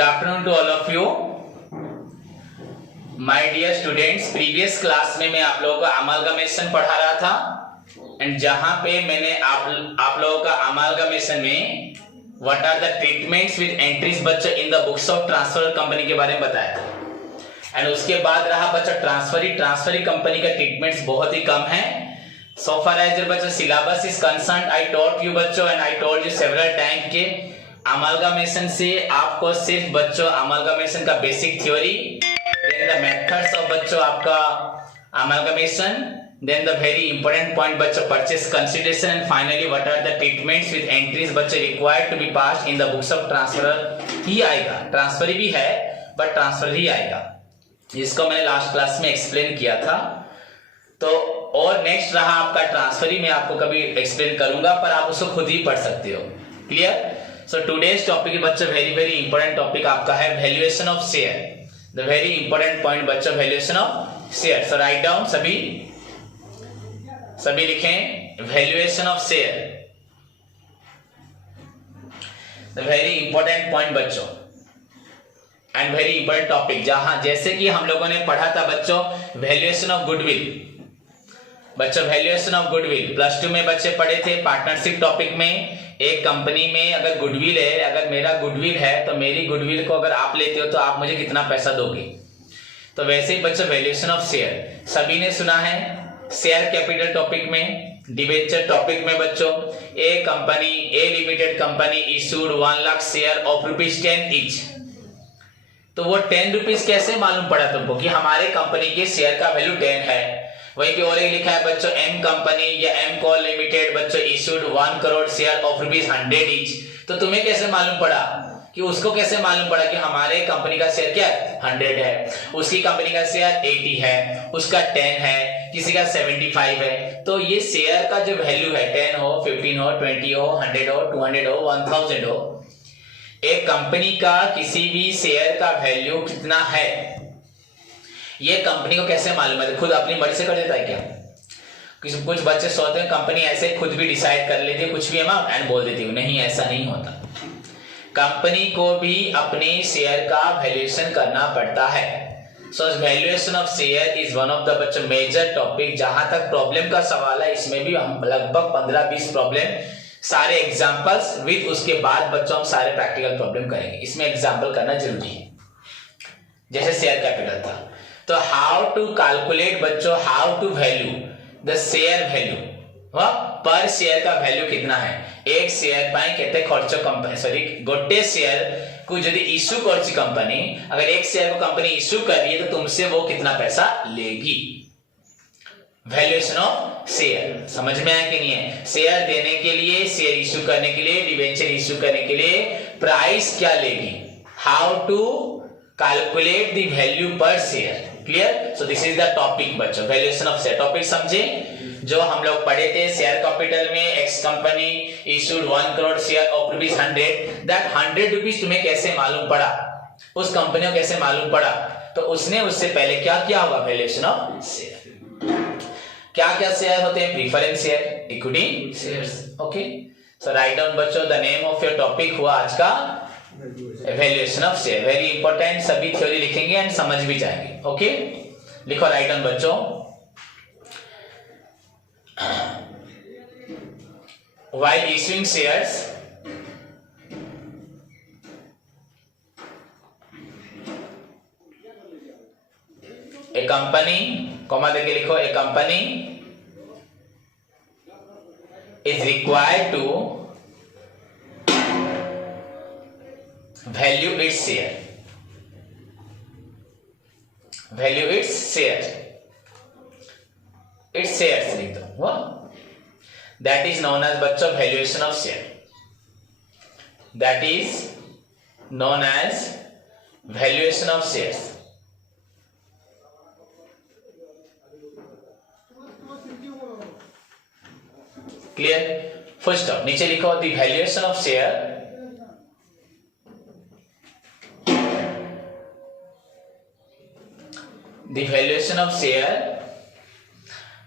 Good afternoon to all of you my dear students. Previous class में मैं आप लोगों को अमालगमेशन पढ़ा रहा था एंड जहां पे मैंने आप लोगों का अमालगमेशन में what are the treatments with entries बच्चों in the books of transfer company के बारे में बताया था। एंड उसके बाद रहा बच्चों ट्रांसफरी कंपनी का ट्रीटमेंट्स बहुत ही कम है। सो फार एज बच्चों syllabus is concerned I taught you बच्चों and I told you several time के अमालगमेशन से आपको सिर्फ बच्चों अमालगमेशन का basic theory, then the methods of बच्चों आपका amalgamation, then the very important point बच्चों purchase consideration and finally what are the treatments with entries बच्चों required to be passed in the books of transfer ही आएगा। Transfer भी है but transfer ही आएगा, जिसको मैंने लास्ट क्लास में एक्सप्लेन किया था। तो और नेक्स्ट रहा आपका ट्रांसफरी, मैं आपको कभी एक्सप्लेन करूंगा पर आप उसको खुद ही पढ़ सकते हो। क्लियर? सो टुडेज टॉपिक बच्चों वेरी इंपॉर्टेंट टॉपिक आपका है valuation of share. The very important point बच्चों valuation of share. So right down, सभी लिखें valuation of share, the very important point बच्चों एंड वेरी इंपॉर्टेंट टॉपिक। जहां जैसे कि हम लोगों ने पढ़ा था बच्चों वैल्यूएशन ऑफ गुडविल। बच्चों वैल्यूएशन ऑफ गुडविल प्लस 2 में बच्चे पढ़े थे पार्टनरशिप टॉपिक में। एक कंपनी में अगर गुडविल है, अगर मेरा गुडविल है तो मेरी गुडविल को अगर आप लेते हो तो आप मुझे कितना पैसा दोगे। तो वैसे ही बच्चों वैल्यूएशन ऑफ शेयर सभी ने सुना है। शेयर कैपिटल टॉपिक में, डिबेंचर टॉपिक में बच्चों a limited company issued 1 lakh share of ₹10 each. तो वो 10 रुपीज कैसे मालूम पड़ा तुमको कि हमारे कंपनी के शेयर का वैल्यू 10 है। वहीं पे और एक लिखा है बच्चों एम कंपनी या एम कॉल लिमिटेड बच्चों issued 1 crore share of ₹100 each. तो तुम्हें कैसे मालूम पड़ा कि उसको कैसे मालूम पड़ा कि हमारे कंपनी का शेयर क्या 100 है, उसकी कंपनी का शेयर 80 है, उसका 10 है, किसी का 75 है। तो ये शेयर का जो वैल्यू है 10 हो, 15 हो, 20 हो, 100 हो, 200 हो, 1000 हो, एक कंपनी का किसी भी शेयर का वैल्यू कितना है ये कंपनी को कैसे मालूम है? खुद अपनी मर्जी से कर देता है क्या? कुछ बच्चे सोचते हैं कंपनी ऐसे खुद भी डिसाइड कर लेती है कुछ भी अमाउंट एंड बोल देती है। नहीं, ऐसा नहीं होता। कंपनी को भी अपने शेयर का वैल्यूएशन करना पड़ता है। So valuation of share is one of the बच्चों मेजर टॉपिक। जहां तक प्रॉब्लम का सवाल है इसमें भी हम लगभग 15-20 प्रॉब्लम, सारे एग्जांपल्स विद उसके बाद बच्चों हम सारे प्रैक्टिकल प्रॉब्लम करेंगे। इसमें एग्जांपल करना जरूरी है। जैसे शेयर कैपिटल था तो हाउ टू कैलकुलेट बच्चों, how to value the share value, पर शेयर का वैल्यू कितना है। एक शेयर पाए कहते खर्च कंपनी सॉरी गोटे शेयर को यदि इश्यू करची कंपनी, अगर एक शेयर को कंपनी इश्यू कर रही है तो तुमसे वो कितना पैसा लेगी। वैल्यूएशन ऑफ शेयर समझ में आया कि नहीं है? शेयर देने के लिए, शेयर इश्यू करने के लिए, डिबेंचर इश्यू करने के लिए प्राइस क्या लेगी। How to calculate the value पर share. Clear? So this is the topic बच्चों वैल्यूएशन ऑफ शेयर। टॉपिक समझे जो हम लोग पढ़े थे शेयर कैपिटल में X company issued 1 crore share of ₹100। That 100 rupees तुम्हें कैसे मालूम पड़ा, उस कंपनी को कैसे मालूम पड़ा? तो उसने उससे पहले क्या किया होगा वैल्यूएशन ऑफ शेयर। क्या क्या शेयर होते हैं? Preference share, equity shares. Okay, so right down बच्चों the name of your topic हुआ आज का valuation of share. Very important, सभी थ्योरी लिखेंगे एंड समझ भी जाएंगे। ओके, लिखो राइट डाउन बच्चों। While issuing shares, a company, comma देके लिखो, a company is required to value its share. Value its share. Its shares लिख दो। That is known as बच्चों valuation of share. That is known as valuation of shares. Clear? First stop नीचे लिखो the valuation of share the valuation of share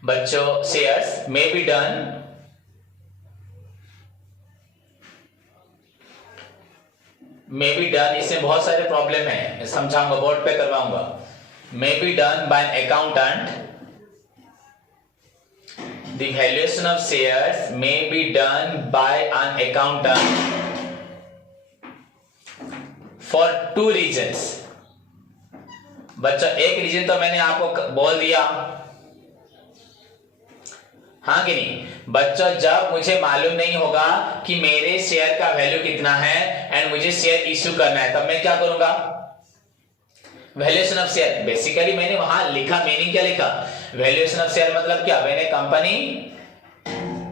बच्चों shares may be done may be done, इसमें बहुत सारे problem है, समझाऊंगा, board पे करवाऊंगा। May be done by an accountant, the valuation of shares may be done by an accountant for two reasons। बच्चों एक रीजन तो मैंने आपको बोल दिया, हाँ कि नहीं बच्चों, जब मुझे मालूम नहीं होगा कि मेरे शेयर का वैल्यू कितना है एंड मुझे शेयर इश्यू करना है, तब मैं क्या करूंगा, वैल्यूएशन ऑफ शेयर। बेसिकली मैंने वहां लिखा, मीनिंग क्या लिखा, वैल्यूएशन ऑफ शेयर मतलब क्या, व्हेन ए कंपनी,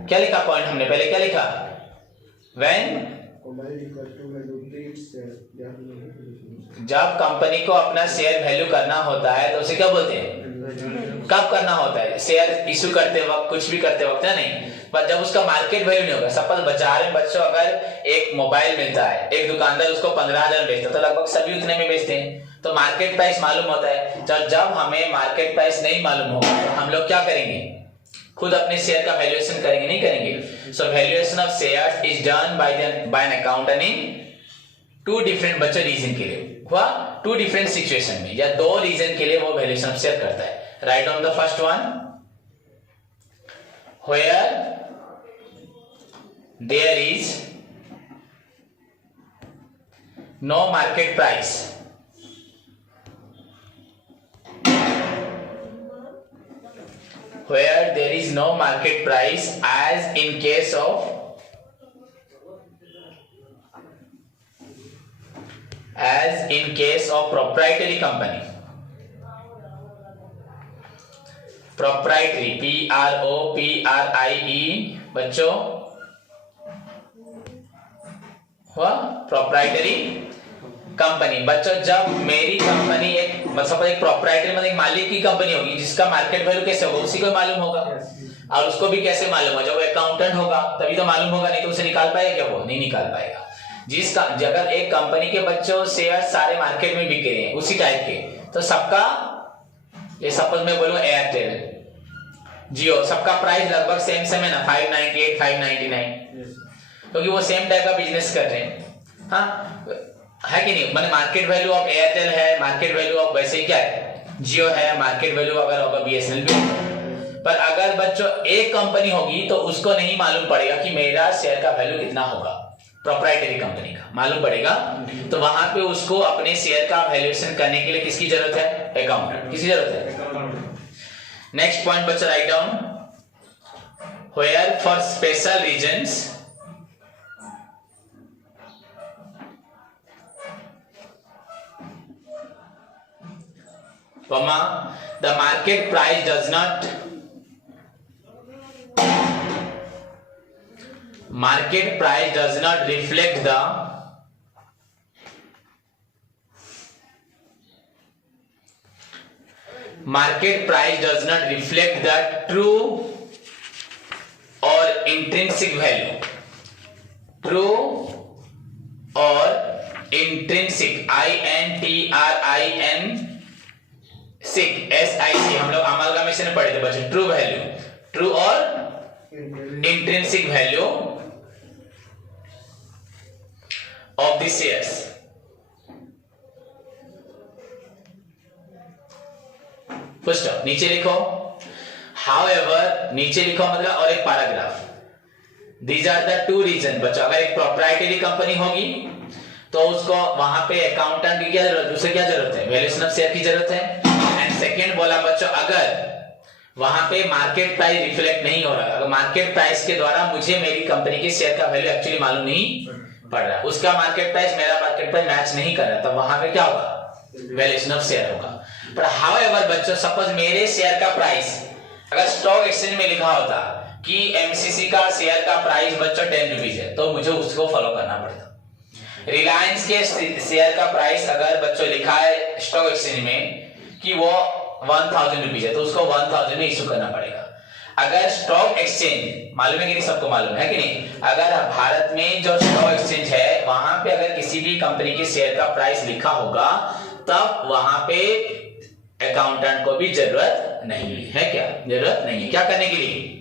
क्या लिखा पॉइंट हमने पहले क्या लिखा, व्हेन, जब कंपनी को अपना शेयर वैल्यू करना होता है तो उसे क्या बोलते हैं, कब करना होता है, शेयर इशू करते वक्त, कुछ भी करते वक्त है नहीं, पर जब उसका मार्केट वैल्यू नहीं होगा। सपोज बाजार में बच्चों अगर एक मोबाइल मिलता है, एक दुकानदार उसको 15,000 में बेचता है, तो लगभग सभी उतने में बेचते हैं, तो मार्केट प्राइस मालूम होता है। जब हमें मार्केट प्राइस नहीं मालूम होगा तो हम लोग क्या करेंगे, खुद अपने शेयर का वैल्यूएशन करेंगे, नहीं करेंगे। So valuation of shares is done by an accountant in two different बच्चों रीजन के लिए हुआ, टू डिफरेंट सिचुएशन में, या दो रीजन के लिए वो वैल्यूएशन ऑफ शेयर करता है। Right on the first one, where there is no market price, where there is no market price, as in case of proprietary company, proprietary PROPRIE बच्चों हुआ proprietary कंपनी। बच्चों जब मेरी कंपनी एक मतलब एक प्रोप्राइटरी मतलब एक मालिक की कंपनी होगी, जिसका मार्केट वैल्यू कैसे होगा उसी को मालूम होगा, और उसको भी कैसे मालूम होगा, जब वो अकाउंटेंट होगा तभी तो मालूम होगा, नहीं तो उसे निकाल पाएगा क्या, वो नहीं निकाल पाएगा। जिसका अगर एक कंपनी के बच्चों शेयर सारे मार्केट में बिक रहे हैं उसी टाइप के, तो सबका, ये सपोज मैं बोलूं एयरटेल, जियो, सबका प्राइस लगभग सेम सेम है ना, 598 599, क्योंकि वो सेम टाइप का बिजनेस कर रहे हैं, हाँ है कि नहीं। मैंने मार्केट वैल्यू ऑफ एयरटेल है, मार्केट वैल्यू ऑफ वैसे क्या है, जियो है, मार्केट वैल्यू अगर होगा बीएसएनएल भी। पर अगर बच्चों एक कंपनी होगी तो उसको नहीं मालूम पड़ेगा कि मेरा शेयर का वैल्यू कितना होगा, प्रोप्राइटरी कंपनी का मालूम पड़ेगा, तो वहां पे उसको अपने शेयर का वैल्यूएशन करने के लिए किसकी जरूरत है, अकाउंटेंट, किसकी जरूरत है। नेक्स्ट पॉइंट बच्चों right down, where for special reasons the market price does not reflect the true or intrinsic value, true or intrinsic, SIC हम लोग अमालगमेशन में पढ़े थे बच्चों, ट्रू वैल्यू, ट्रू और intrinsic value of the shares. First नीचे लिखो, however, नीचे लिखो मतलब और एक paragraph, these are the two reason बच्चों। अगर एक प्रोप्राइटरी कंपनी होगी तो उसको वहां पे अकाउंटेंट की क्या जरूरत है, उसे क्या जरूरत है, वैल्यूएशन ऑफ शेयर की जरूरत है। सेकेंड बोला बच्चों, अगर वहां पे मार्केट प्राइस रिफ्लेक्ट नहीं हो रहा, अगर मार्केट प्राइस के द्वारा मुझे मेरी कंपनी के शेयर का वैल्यू एक्चुअली मालूम नहीं पड़ रहा, उसका मार्केट प्राइस मेरा मार्केट प्राइस मैच नहीं कर रहा, तब वहां पे क्या होगा, वैल्यूएशन ऑफ शेयर होगा। पर हाउएवर बच्चों, सपोज मेरे शेयर का प्राइस अगर स्टॉक एक्सचेंज में लिखा होता कि एमसीसी का शेयर का प्राइस बच्चों 10 रुपीज है, तो मुझे उसको फॉलो करना पड़ता। रिलायंस के शेयर का प्राइस अगर बच्चों लिखा है स्टॉक एक्सचेंज में कि वो 1000 रुपीज है, तो उसको 1000 में इश्यू करना पड़ेगा। अगर स्टॉक एक्सचेंज मालूम है कि नहीं, सबको मालूम है कि नहीं, अगर भारत में जो स्टॉक एक्सचेंज है वहां पे अगर किसी भी कंपनी के शेयर का प्राइस लिखा होगा, तब वहां पे अकाउंटेंट को भी जरूरत नहीं है, क्या जरूरत नहीं है, क्या करने के लिए,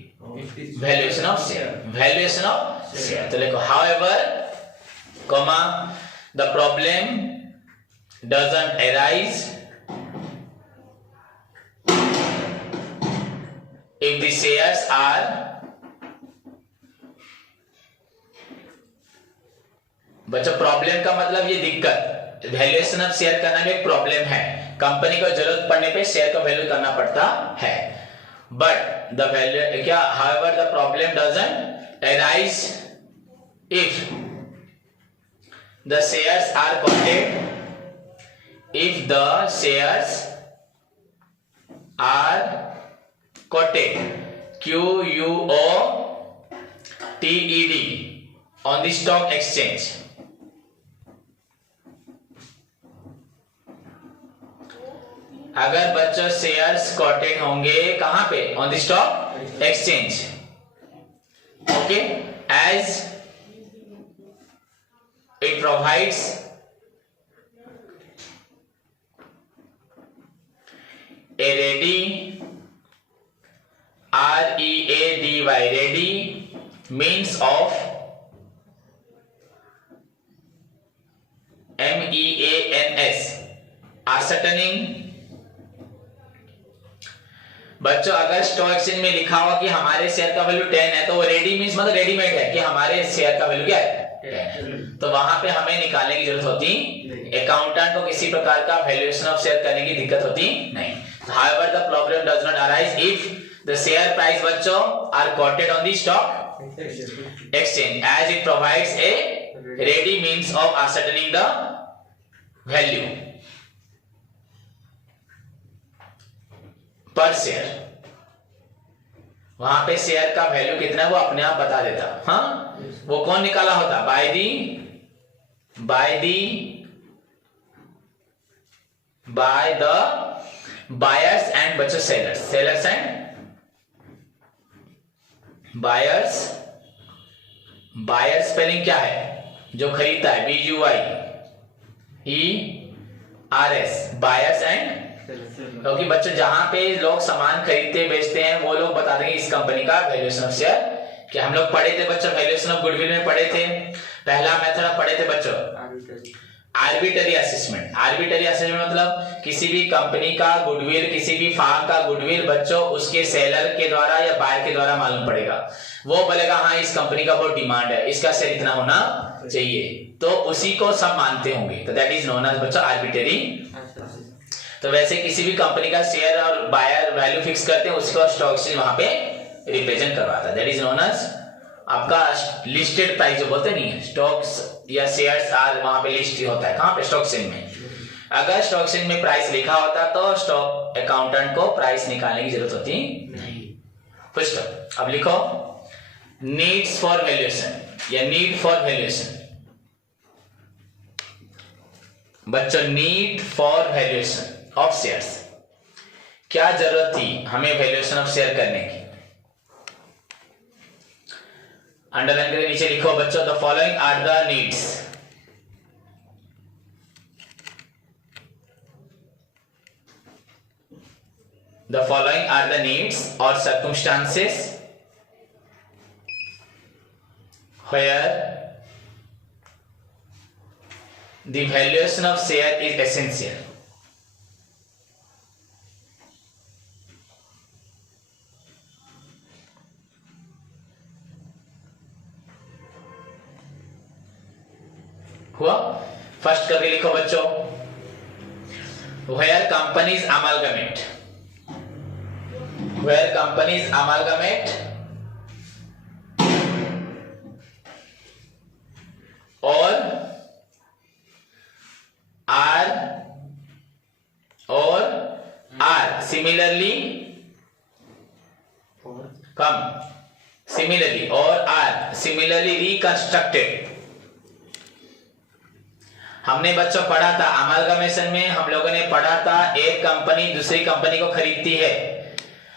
valuation of share, valuation of share. तो लिखो however, comma the problem doesn't arise if the shares are बच्चों प्रॉब्लम का मतलब ये दिक्कत, वैल्यूएशन ऑफ शेयर करना में एक प्रॉब्लम है, कंपनी को जरूरत पड़ने पे शेयर का वैल्यू करना पड़ता है, बट द वैल्यू क्या however the problem doesn't arise if the shares are quoted, if the shares are quoted QUOTED on the stock exchange, अगर बच्चों शेयर्स कोटेड होंगे कहां पे, on the stock exchange, okay, as it provides a ready READY ready means of MEANS ascertaining। बच्चों अगर stock exchange में लिखा हुआ कि हमारे शेयर का वैल्यू 10 है तो वो रेडी मींस मतलब रेडीमेड है कि हमारे शेयर का वैल्यू क्या है, तो वहां पे हमें निकालने की जरूरत होती, अकाउंटेंट को किसी प्रकार का वैल्यूएशन ऑफ शेयर करने की दिक्कत होती नहीं। However, the problem does not arise if the share price बच्चों are quoted on the stock exchange, as it provides a ready means of ascertaining the value per share। वहां पे share का value कितना है वो अपने आप बता देता, हाँ, वो कौन निकाला होता, by the buyers and बच्चों sellers and buyers स्पेलिंग क्या है, जो खरीदता है BUYERS, बायर्स एंड, क्योंकि बच्चों जहां पे लोग सामान खरीदते बेचते हैं वो लोग बता देंगे इस कंपनी का वैल्यूएशन ऑफ शेयर, कि हम लोग पढ़े थे बच्चों वैल्यूएशन ऑफ गुडविल में पढ़े थे, पहला मेथड पढ़े थे बच्चों आर्बिट्ररी असेसमेंट। आर्बिट्ररी असेसमेंट मतलब किसी भी कंपनी का गुडविल, किसी भी फार्म का गुडविल बच्चों उसके सेलर के द्वारा या बायर के द्वारा मालूम पड़ेगा, वो बोलेगा हाँ इस कंपनी का बहुत डिमांड है, इसका शेयर इतना होना चाहिए, तो उसी को सब मानते होंगे, तो दैट इज नोन एज बच्चों आर्बिट्ररी। तो वैसे किसी भी कंपनी का शेयर और बायर वैल्यू फिक्स करते हैं, उसको स्टॉक एक्सचेंज वहां पे रिप्रेजेंट करवाता है, दैट इज नोन एज आपका लिस्टेड प्राइस जो बोलते नहीं है, स्टॉक्स या शेयर्स आर वहां पे लिस्ट होता है, कहां पे, स्टॉक एक्सचेंज में। अगर स्टॉक एक्सचेंज में प्राइस लिखा होता तो स्टॉक अकाउंटेंट को प्राइस निकालने की जरूरत होती नहीं। फर्स्ट अब लिखो नीड्स फॉर वैल्यूएशन या नीड फॉर वैल्यूएशन। बच्चों need for valuation of shares, क्या जरूरत थी हमें वैल्यूएशन ऑफ शेयर करने की। अंडरलाइन करके नीचे लिखो बच्चों the following are the needs. The following are the needs or circumstances where the valuation of share is essential. हुआ? फर्स्ट करके लिखो बच्चों where companies amalgamate. Where companies amalgamate or are similarly reconstructed। हमने बच्चों पढ़ा था अमालगमेशन में, हम लोगों ने पढ़ा था एक कंपनी दूसरी कंपनी को खरीदती है,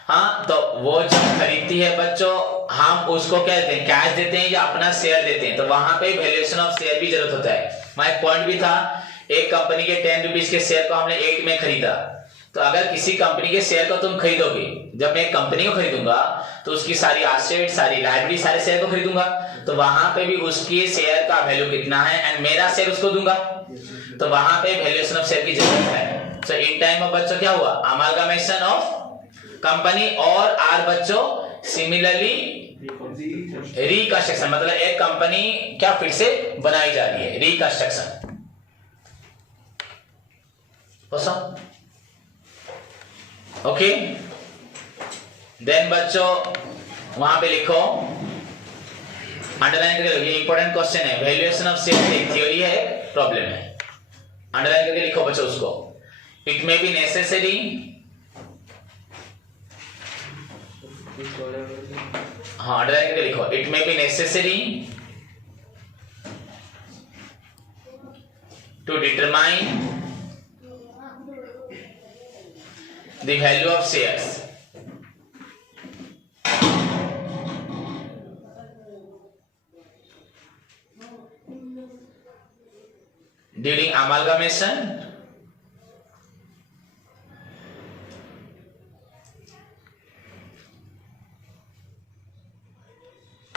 हाँ, तो वो जब खरीदती है बच्चों हम उसको क्या देते हैं, कैश देते हैं या अपना शेयर देते हैं, तो वहां पे वैल्यूएशन ऑफ शेयर भी जरूरत होता है। वहां एक पॉइंट भी था, एक कंपनी के 10 रुपीज के शेयर को हमने 8 में खरीदा, तो अगर किसी कंपनी के शेयर को तुम खरीदोगे, जब मैं एक कंपनी को खरीदूंगा तो उसकी सारी एसेट, सारी लायबिलिटी, सारे शेयर को खरीदूंगा, तो वहां पे भी उसके शेयर का वैल्यू कितना है एंड मेरा शेयर उसको दूंगा, तो वहां पे वैल्यूएशन ऑफ शेयर की जरूरत है। सो इन टाइम ऑफ बच्चों क्या हुआ, अमालगमेशन ऑफ कंपनी, और आर बच्चों सिमिलरली रिकंस्ट्रक्शन, मतलब एक कंपनी क्या फिर से बनाई जा रही है, रिकंस्ट्रक्शन। ओके, देन बच्चों वहां पे लिखो, अंडरलाइन करके, ये इंपॉर्टेंट क्वेश्चन है, वैल्यूएशन ऑफ शेयर एक थ्योरी है, प्रॉब्लम है, अंडरलाइन करके लिखो बच्चों उसको। इट मे बी नेसेसरी, हाँ अंडरलाइन करके लिखो, it may be necessary to determine the value of shares during amalgamation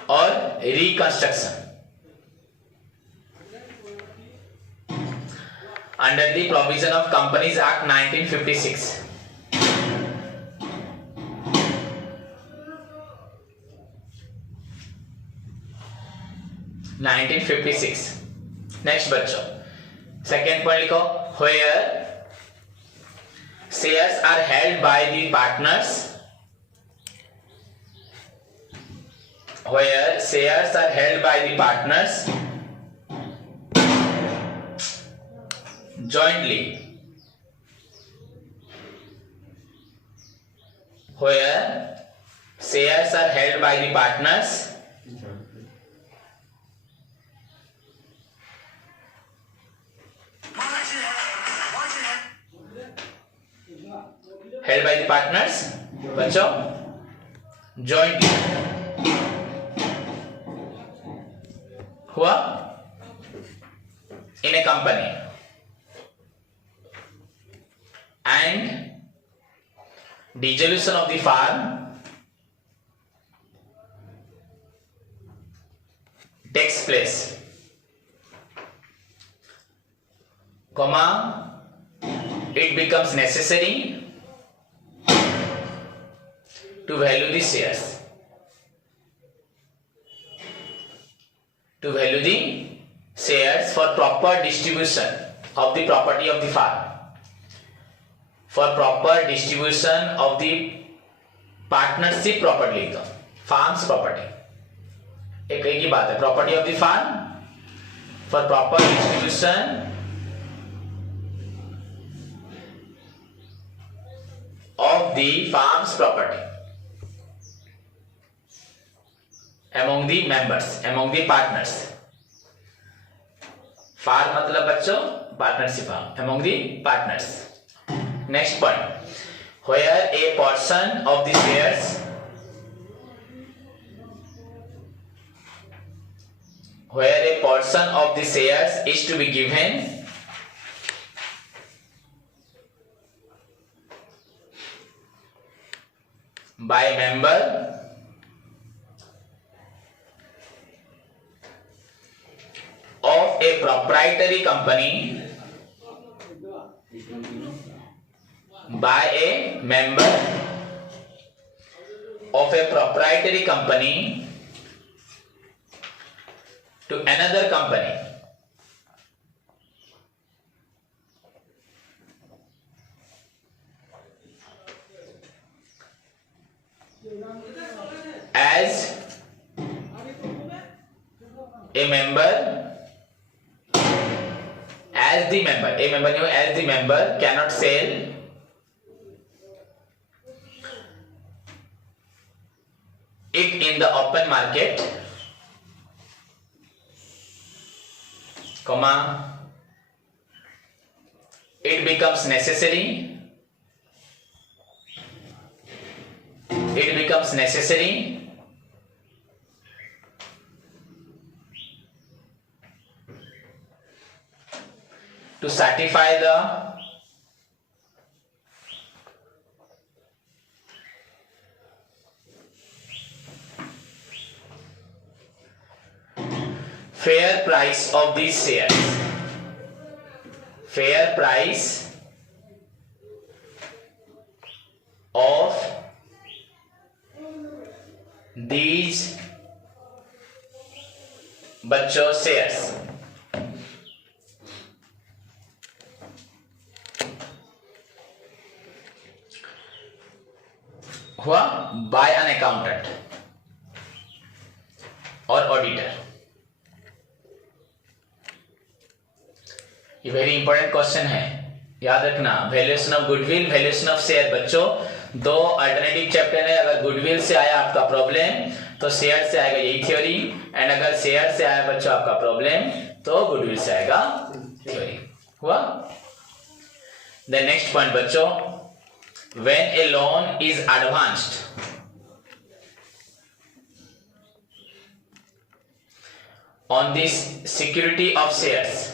or reconstruction under the provision of Companies Act 1956. 1956. Next बच्चों सेकेंड पॉइंट लिखो, where shares are held by the partners, where shares are held by the partners jointly, where shares are held by the partners held by the partners बच्चों jointly हुआ in a company and dissolution of the firm takes place, comma it becomes necessary to value the shares, to value the shares for proper distribution of the property of the firm, for proper distribution of the partnership property, the farm's property, एक ही बात है, property of the farm for proper distribution of the farm's property among the members, among the partners. Farm मतलब बच्चों partnership, among the partners. Next point, where a portion of the shares, where a portion of the shares is to be given by a member of a proprietary company, by a member of a proprietary company to another company as a member, as the member, a member नहीं हो, as the member cannot sell it in the open market, comma it becomes necessary, it becomes necessary to satisfy the price of these shares. Fair price of these बच्चों shares हुआ bye an accountant और auditor. ये very important question है, याद रखना। Valuation of goodwill, valuation of share. बच्चों दो alternative chapter है। अगर गुडविल से आया आपका प्रॉब्लम तो शेयर से आएगा यही थ्योरी, एंड अगर शेयर से आया बच्चों आपका प्रॉब्लम तो गुडविल से आएगा थ्योरी। हुआ। द नेक्स्ट पॉइंट बच्चों, when a loan is advanced on this security of shares,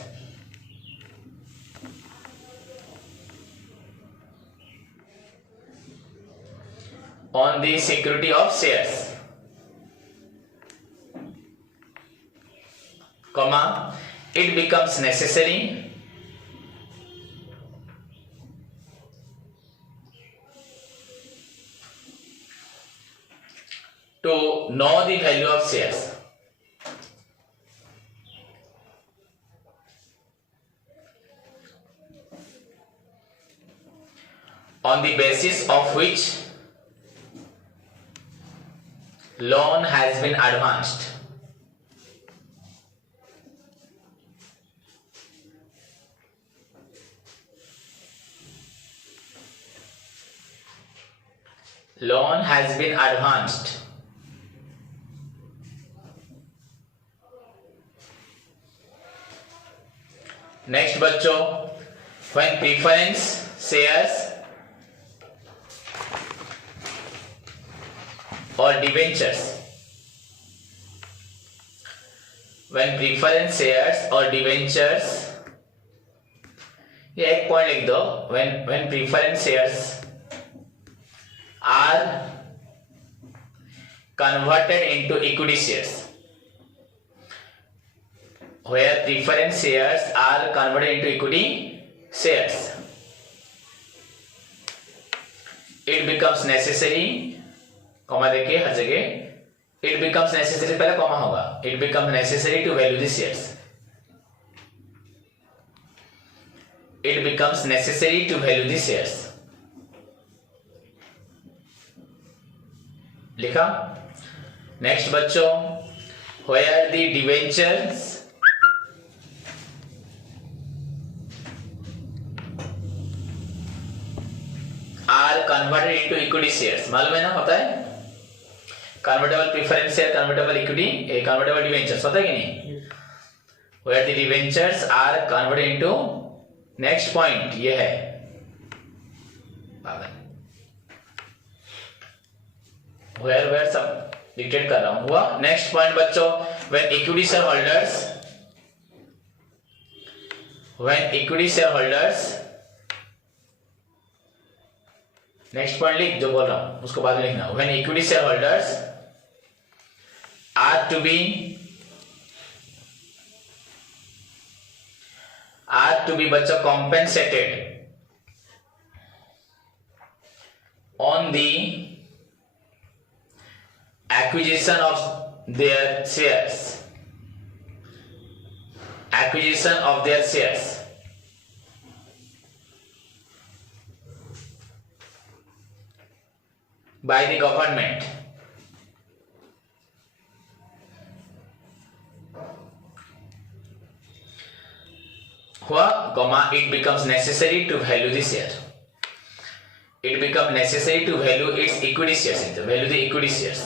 on the security of shares, comma, it becomes necessary to know the value of shares. On the basis of which loan has been advanced. Loan has been advanced. Next बच्चों, when preference shares और debentures, when preference shares और debentures, ये एक point लिख दो। when preference shares are converted into equity shares, where preference shares are converted into equity shares, it becomes necessary, comma देखिए हर जगह it becomes necessary, पहले comma होगा, it becomes necessary to value the shares, it becomes necessary to value the shares। लिखा। Next बच्चों, where the debentures are converted into equity shares, मालूम है ना, पता है? Convertible preference share, convertible equity, convertible debentures, पता है कि नहीं? Where the debentures are converted into, next point ये है, where सब डिक्टेट कर रहा हूं। हुआ। नेक्स्ट पॉइंट बच्चों, when equity shareholders, next point लिख जो बोल रहा हूं उसको बाद में लिखना। when equity shareholders are to be बच्चों compensated on the acquisition of their shares, by the government, हुआ, comma, it becomes necessary to value the share, it becomes necessary to value its equity shares, value the equity shares।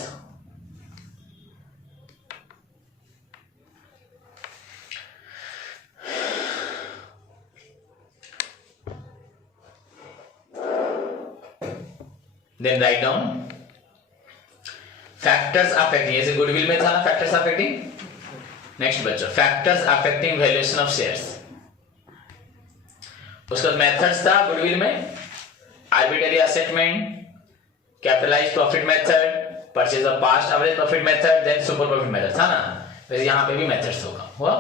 Then write down factors affecting, जैसे goodwill में था ना factors affecting। Next बच्चों, factors affecting valuation of shares। उसका methods था goodwill में, arbitrary assessment, capitalised profit method, purchase of past average profit method, then super profit method था ना। वैसे यहाँ पे भी मेथड्स होगा। हुआ।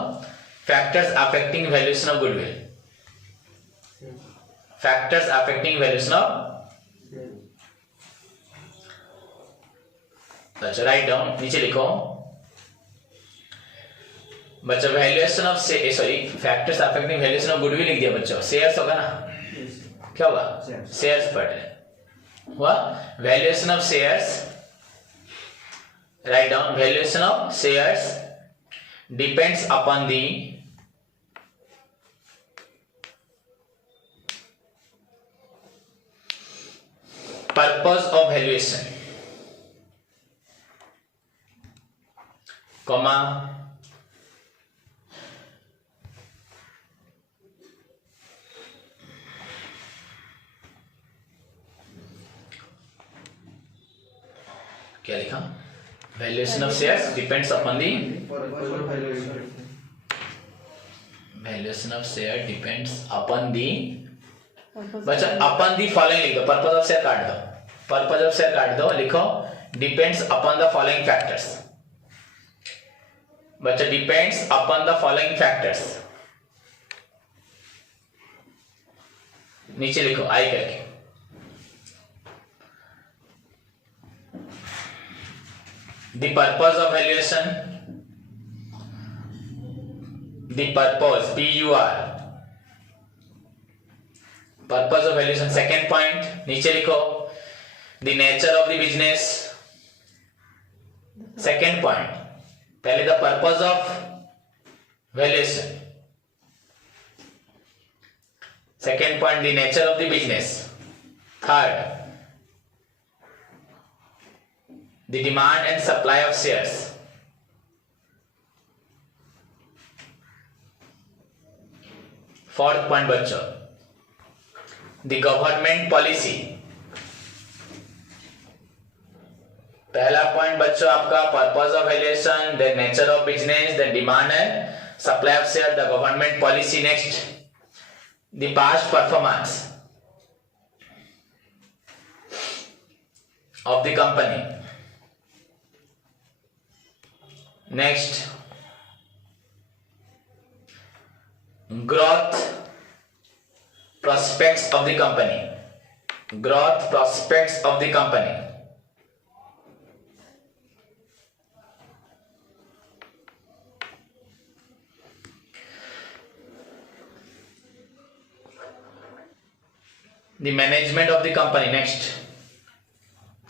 Factors affecting valuation of goodwill, factors affecting valuation of, अच्छा राइट डाउन, नीचे लिखो बच्चों valuation of sorry factors affecting valuation of goodwill लिख दिया बच्चों, शेयर्स होगा ना, क्या होगा, शेयर्स पढ़ रहे हुआ, valuation of shares, write down, valuation of shares depends upon the purpose of valuation, comma क्या लिखा, valuation of shares depends upon the, valuation of share depends upon the, बच्चा अपॉन दी फॉलोइंग लिख दो, purpose of share काट दो, purpose of share काट दो, लिखो depends upon the following factors, बच्चा depends upon the following factors, नीचे लिखो आई करके, the purpose of valuation, the purpose PUR, purpose of valuation, second point नीचे लिखो the nature of the business, second point, पहले the purpose of valuation, second point the nature of the business, third the demand and supply of shares, fourth point बच्चों the government policy, पहला point बच्चों आपका purpose of valuation, the nature of business, the demand and supply of share, the government policy, next the past performance of the company, next growth prospects of the company, growth prospects of the company, the management of the company, next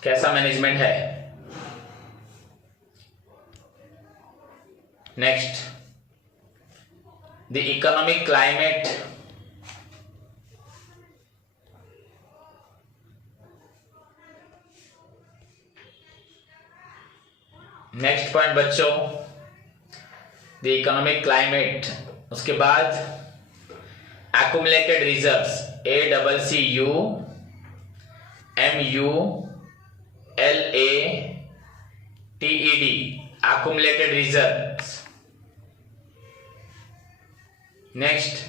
कैसा management है, next the economic climate, next point बच्चों the economic climate, उसके बाद accumulated reserves, ACCUMULATED, accumulated reserves, next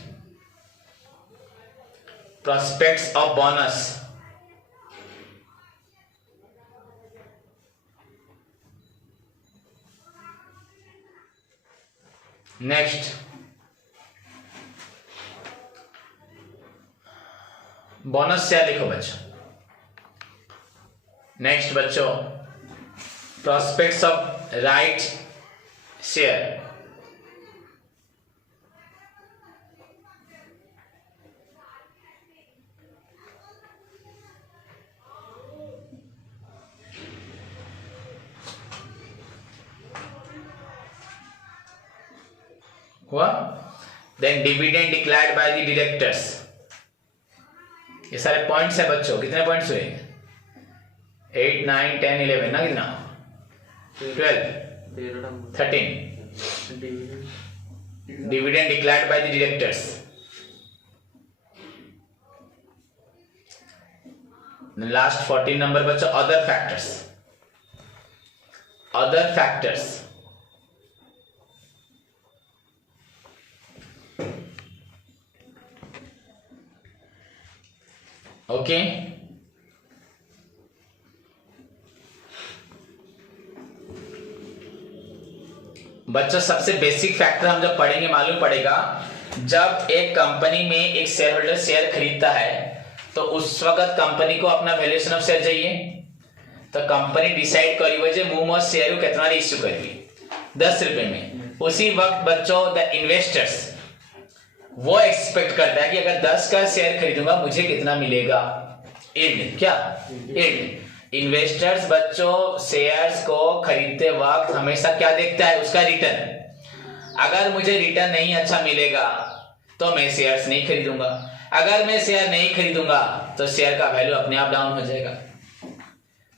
prospects of bonus, next bonus क्या लिखो बच्चों, next बच्चों prospects of right share, हुआ, then dividend declared by the directors, ये सारे पॉइंट्स हैं बच्चों, कितने पॉइंट्स हुए, 8 9 10 11 ना, कितना 12 13, dividend declared by the directors, last 14 number बच्चों other factors, other factors, okay बच्चों सबसे बेसिक फैक्टर हम जब पढ़ेंगे मालूम पड़ेगा, जब एक कंपनी में एक शेयर होल्डर शेयर खरीदता है तो उस वक्त कंपनी को अपना वैल्यूएशन ऑफ शेयर चाहिए, तो कंपनी डिसाइड करी वजह मुंह शेयर को कितना इश्यू करेगी 10 रुपए में। उसी वक्त बच्चों द इन्वेस्टर्स वो एक्सपेक्ट करता है कि अगर 10 का शेयर खरीदूंगा मुझे कितना मिलेगा, 8 क्या 8। इन्वेस्टर्स बच्चों शेयर्स को खरीदते वक्त हमेशा क्या देखता है, उसका रिटर्न। अगर मुझे रिटर्न नहीं अच्छा मिलेगा तो मैं शेयर्स नहीं खरीदूंगा, अगर मैं शेयर नहीं खरीदूंगा तो शेयर का वैल्यू अपने आप डाउन हो जाएगा।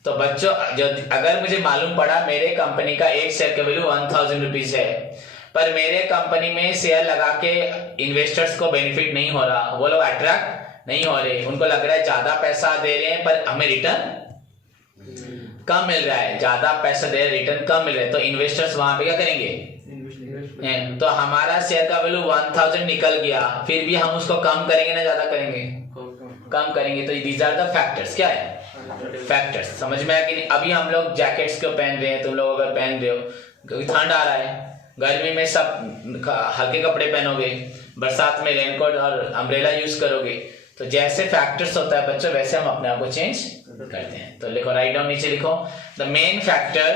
तो बच्चों जो अगर मुझे मालूम पड़ा मेरे कंपनी का एक शेयर का वैल्यू 1000 रुपीज है, पर मेरे कंपनी में शेयर लगा के इन्वेस्टर्स को बेनिफिट नहीं हो रहा, वो लोग अट्रैक्ट नहीं हो रहे, उनको लग रहा है ज्यादा पैसा दे रहे हैं पर हमें रिटर्न कम मिल रहा है, ज्यादा पैसा दे रहे रिटर्न कम मिल रहा है, तो इन्वेस्टर्स वहां पे क्या करेंगे, तो हमारा शेयर का वैल्यू 1000 निकल गया, फिर भी हम उसको कम करेंगे ना ज्यादा करेंगे, कम करेंगे। तो दीज आर द फैक्टर्स, क्या है फैक्टर्स, समझ में आया कि नहीं। अभी हम लोग जैकेट्स क्यों पहन रहे हैं, तुम लोग अगर पहन रहे हो क्योंकि ठंड आ रहा है, गर्मी में सब हल्के कपड़े पहनोगे, बरसात में रेनकोट और अम्ब्रेला यूज करोगे, तो जैसे फैक्टर्स होता है बच्चों वैसे हम अपने आप को चेंज करते हैं। तो लिखो, राइट डाउन, नीचे लिखो, द मेन फैक्टर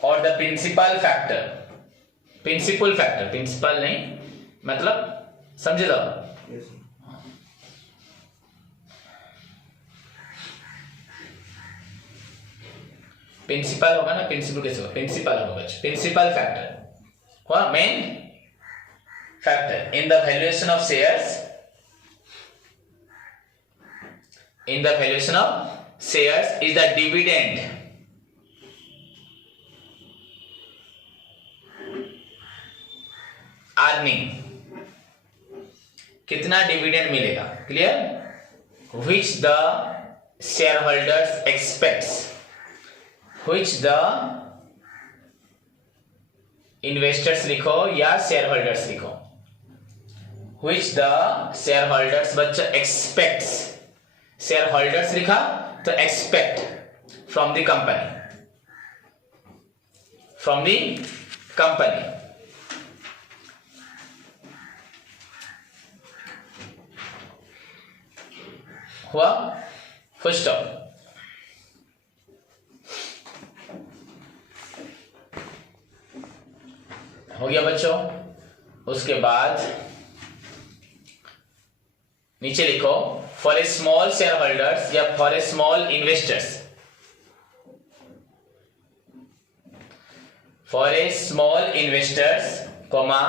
और द प्रिंसिपल फैक्टर, प्रिंसिपल नहीं मतलब समझे लो, प्रिंसिपल होगा ना, प्रिंसिपल कैसे होगा, प्रिंसिपल होगा, प्रिंसिपल फैक्टर हुआ main factor in the valuation of shares, in the valuation of shares is the dividend earning, कितना डिविडेंड मिलेगा, clear, which the share holders aspects, which the investors लिखो या शेयर होल्डर्स लिखो, which the share holders बच्चों expects, share holders लिखा तो expect from the company, हुआ full stop. हो गया बच्चों, उसके बाद नीचे लिखो, for a small share holders या for a small investors, for a small investors comma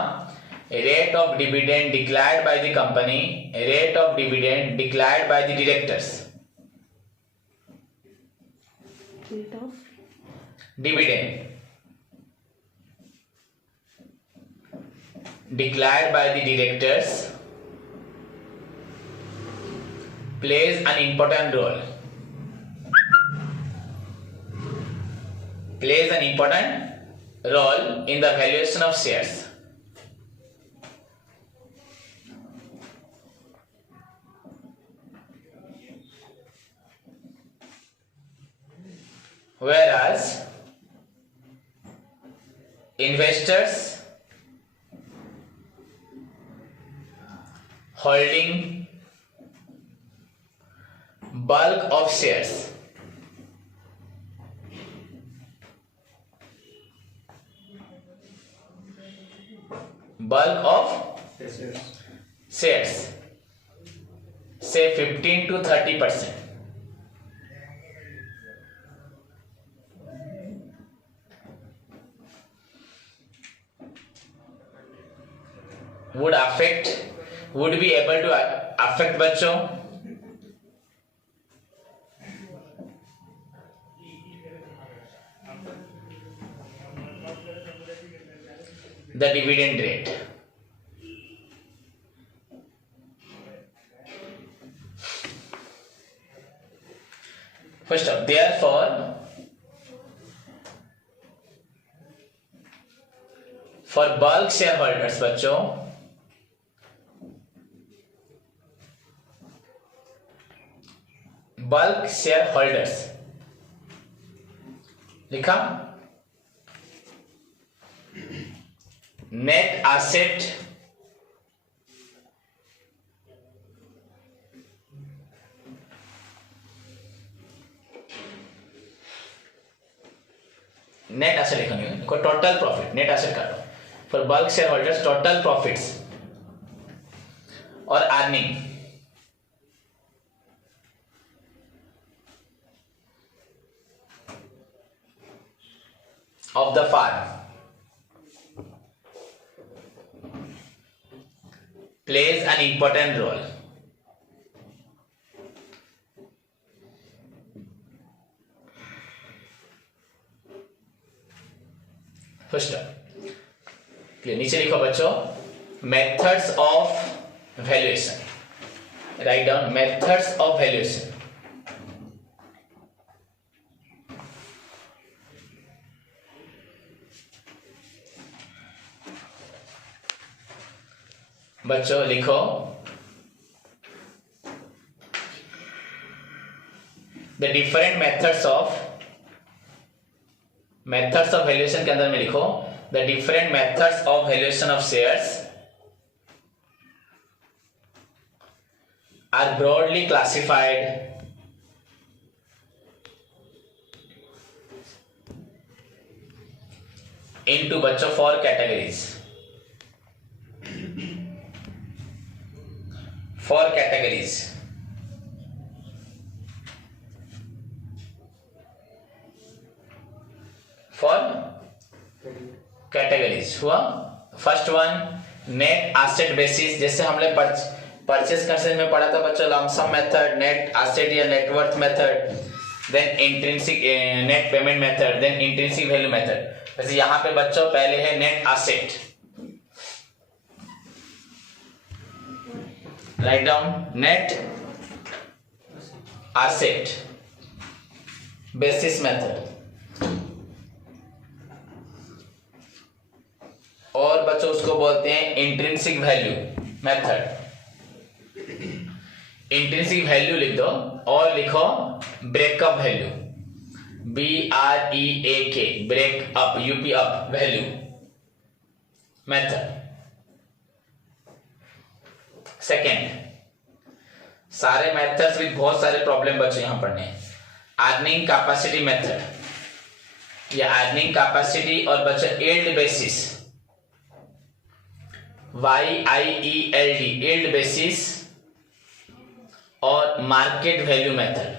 rate of dividend declared by the company, rate of dividend declared by the directors, rate of dividend declared by the directors plays an important role, in the valuation of shares. Whereas investors holding bulk of shares, say 15 to 30%, would be able to affect बच्चों the dividend rate. First up, therefore for bulk shareholders बच्चों bulk shareholders लिखा, net asset लिखा नहीं, total profit, net asset काटो for bulk shareholders, total profits और earning of the firm plays an important role. First नीचे लिखो बच्चों, methods of valuation, right down methods of valuation. बच्चों लिखो the different methods of valuation के अंदर में लिखो the different methods of valuation of shares are broadly classified into बच्चों four categories, four categories. For categories हुआ, first one net asset basis, जैसे हमने परचेस कंसेप्ट में पढ़ा था बच्चों, लमसम मेथड, नेट एसेट या net worth method, then intrinsic net payment method, then intrinsic value method. वैसे यहाँ पे बच्चों पहले है net asset, right down net asset basis method, और बच्चों उसको बोलते हैं intrinsic value method. Intrinsic value लिख दो और लिखो break up value, BREAK break up, UP up value method. Second, सारे मेथड्स विद बहुत सारे प्रॉब्लम बच्चों यहां पढ़ने हैं। अर्निंग कैपेसिटी मेथड या अर्निंग कैपेसिटी और बच्चों yield basis, YIELD yield basis और market value method.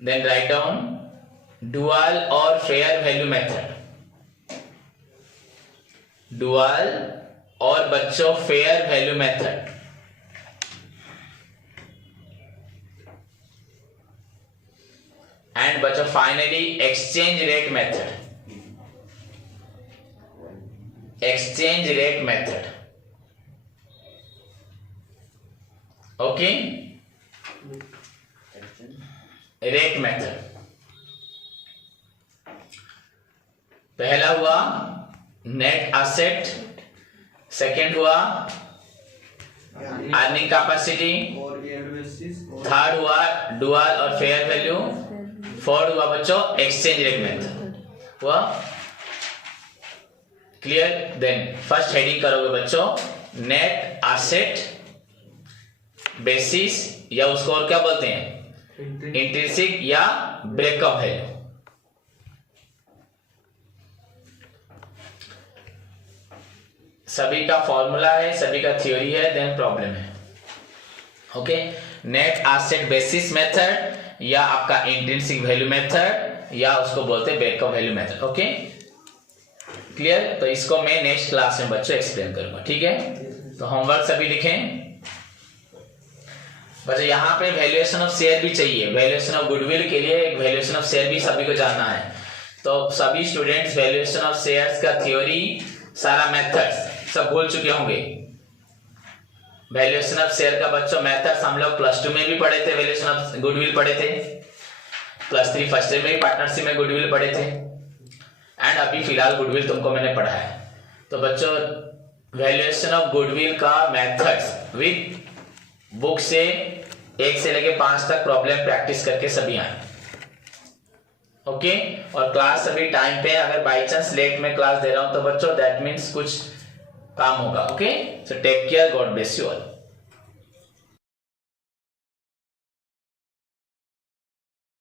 Then right down dual और फेयर वैल्यू मेथड, डुअल और बच्चों फेयर वैल्यू मेथड। एंड बच्चों finally exchange rate method, exchange rate method. Okay, rate method पहला हुआ net asset, second हुआ earning capacity, third हुआ dual और fair value, fourth हुआ बच्चों एक्सचेंज रेट मेथड हुआ। क्लियर? देन फर्स्ट हेडिंग करोगे बच्चों नेट एसेट बेसिस, या उसको और क्या बोलते हैं इंट्रिंसिक या ब्रेकअप है। सभी का फॉर्मूला है, सभी का थ्योरी है, देन प्रॉब्लम है। Okay, net asset basis method या आपका इंट्रिंसिक वैल्यू मेथड या उसको बोलते हैं breakup value method. Okay clear? तो इसको मैं नेक्स्ट क्लास में बच्चों एक्सप्लेन करूंगा। ठीक है, तो होमवर्क सभी लिखें बच्चों। यहाँ पे वैल्यूएशन ऑफ शेयर भी चाहिए, वैल्यूएशन ऑफ गुडविल के लिए वैल्यूएशन ऑफ शेयर भी सभी को जानना है। तो सभी स्टूडेंट्स वैल्यूएशन ऑफ शेयर्स का थ्योरी, सारा मेथड्स सब भूल चुके होंगे। वैल्यूएशन ऑफ शेयर का बच्चों मेथड्स हम लोग +2 में भी पढ़े थे, वैल्यूएशन ऑफ गुडविल पढ़े थे, +3 फर्स्ट ईयर में भी पार्टनरशिप में गुडविल पढ़े थे, एंड अभी फिलहाल गुडविल तुमको मैंने पढ़ा है। तो बच्चों वैल्यूएशन ऑफ गुडविल का मेथड्स विद बुक से 1 से लेके 5 तक प्रॉब्लम प्रैक्टिस करके सभी आए। ओके, और क्लास अभी टाइम पे, अगर बाई चांस लेट में क्लास दे रहा हूं तो बच्चों दैट मीन्स कुछ काम होगा। Okay, so take care, God bless you all.